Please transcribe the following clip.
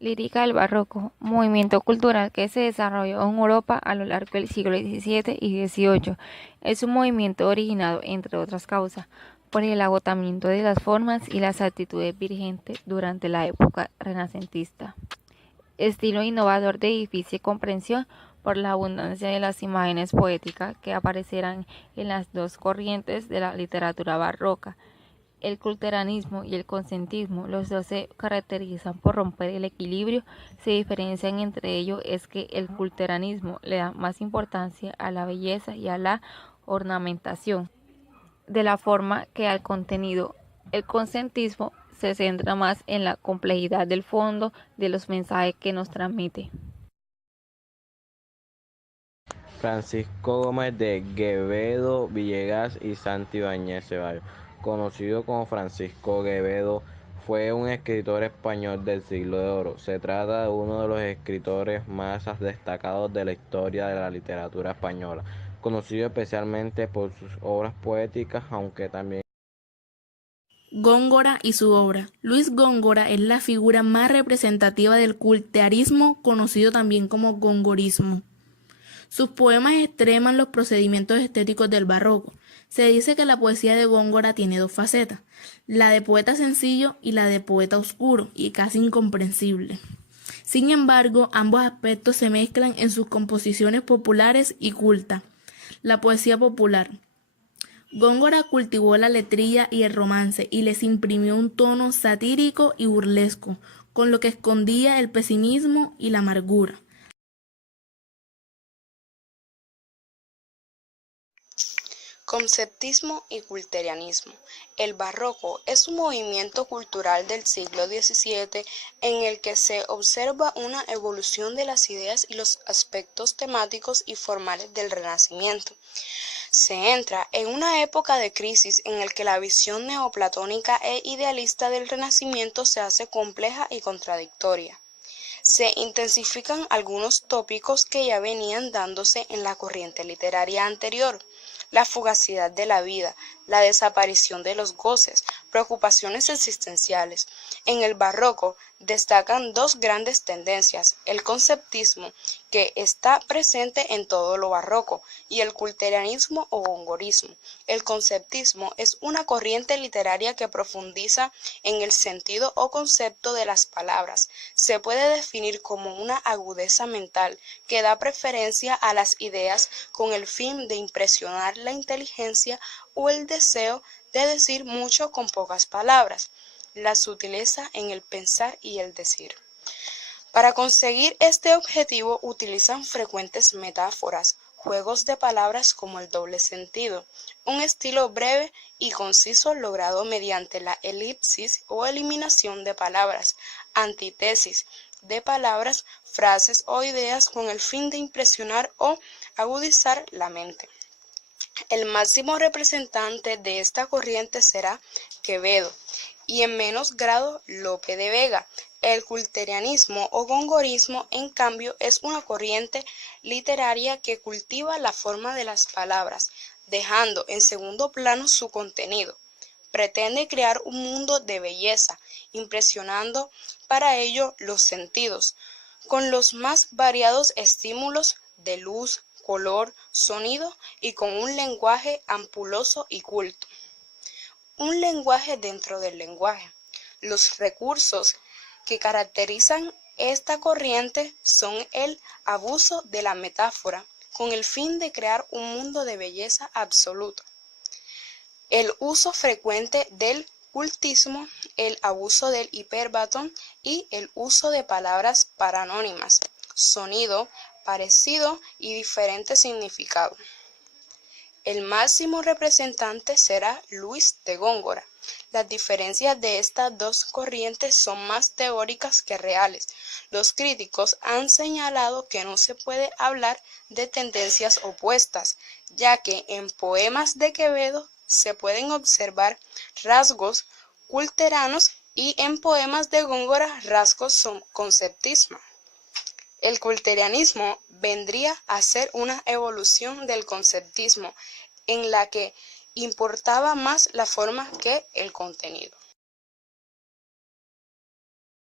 Lírica del Barroco, movimiento cultural que se desarrolló en Europa a lo largo del siglo XVII y XVIII. Es un movimiento originado, entre otras causas, por el agotamiento de las formas y las actitudes vigentes durante la época renacentista. Estilo innovador de difícil comprensión por la abundancia de las imágenes poéticas que aparecerán en las dos corrientes de la literatura barroca, el culteranismo y el consentismo. Los dos se caracterizan por romper el equilibrio. Se diferencian entre ellos es que el culteranismo le da más importancia a la belleza y a la ornamentación de la forma que al contenido. El consentismo se centra más en la complejidad del fondo de los mensajes que nos transmite. Francisco Gómez de Quevedo Villegas y Santibáñez Ceballos, conocido como Francisco Quevedo, fue un escritor español del Siglo de Oro. Se trata de uno de los escritores más destacados de la historia de la literatura española, conocido especialmente por sus obras poéticas, aunque también Góngora y su obra. Luis Góngora es la figura más representativa del cultearismo, conocido también como gongorismo. Sus poemas extreman los procedimientos estéticos del barroco. Se dice que la poesía de Góngora tiene dos facetas, la de poeta sencillo y la de poeta oscuro y casi incomprensible. Sin embargo, ambos aspectos se mezclan en sus composiciones populares y cultas. La poesía popular. Góngora cultivó la letrilla y el romance y les imprimió un tono satírico y burlesco, con lo que escondía el pesimismo y la amargura. Conceptismo y culterianismo. El barroco es un movimiento cultural del siglo XVII en el que se observa una evolución de las ideas y los aspectos temáticos y formales del Renacimiento. Se entra en una época de crisis en el que la visión neoplatónica e idealista del Renacimiento se hace compleja y contradictoria. Se intensifican algunos tópicos que ya venían dándose en la corriente literaria anterior: la fugacidad de la vida, la desaparición de los goces, preocupaciones existenciales. En el barroco destacan dos grandes tendencias: el conceptismo, que está presente en todo lo barroco, y el culterianismo o gongorismo. El conceptismo es una corriente literaria que profundiza en el sentido o concepto de las palabras. Se puede definir como una agudeza mental que da preferencia a las ideas con el fin de impresionar la inteligencia o el deseo de decir mucho con pocas palabras, la sutileza en el pensar y el decir. Para conseguir este objetivo utilizan frecuentes metáforas, juegos de palabras como el doble sentido, un estilo breve y conciso logrado mediante la elipsis o eliminación de palabras, antítesis de palabras, frases o ideas con el fin de impresionar o agudizar la mente. El máximo representante de esta corriente será Quevedo y en menos grado Lope de Vega. El culterianismo o gongorismo, en cambio, es una corriente literaria que cultiva la forma de las palabras, dejando en segundo plano su contenido. Pretende crear un mundo de belleza, impresionando para ello los sentidos, con los más variados estímulos de luz, color, sonido y con un lenguaje ampuloso y culto. Un lenguaje dentro del lenguaje. Los recursos que caracterizan esta corriente son el abuso de la metáfora, con el fin de crear un mundo de belleza absoluta, el uso frecuente del cultismo, el abuso del hiperbatón y el uso de palabras paranónimas, sonido, parecido y diferente significado. El máximo representante será Luis de Góngora. Las diferencias de estas dos corrientes son más teóricas que reales. Los críticos han señalado que no se puede hablar de tendencias opuestas, ya que en poemas de Quevedo se pueden observar rasgos culteranos y en poemas de Góngora rasgos conceptismo. El culterianismo vendría a ser una evolución del conceptismo, en la que importaba más la forma que el contenido.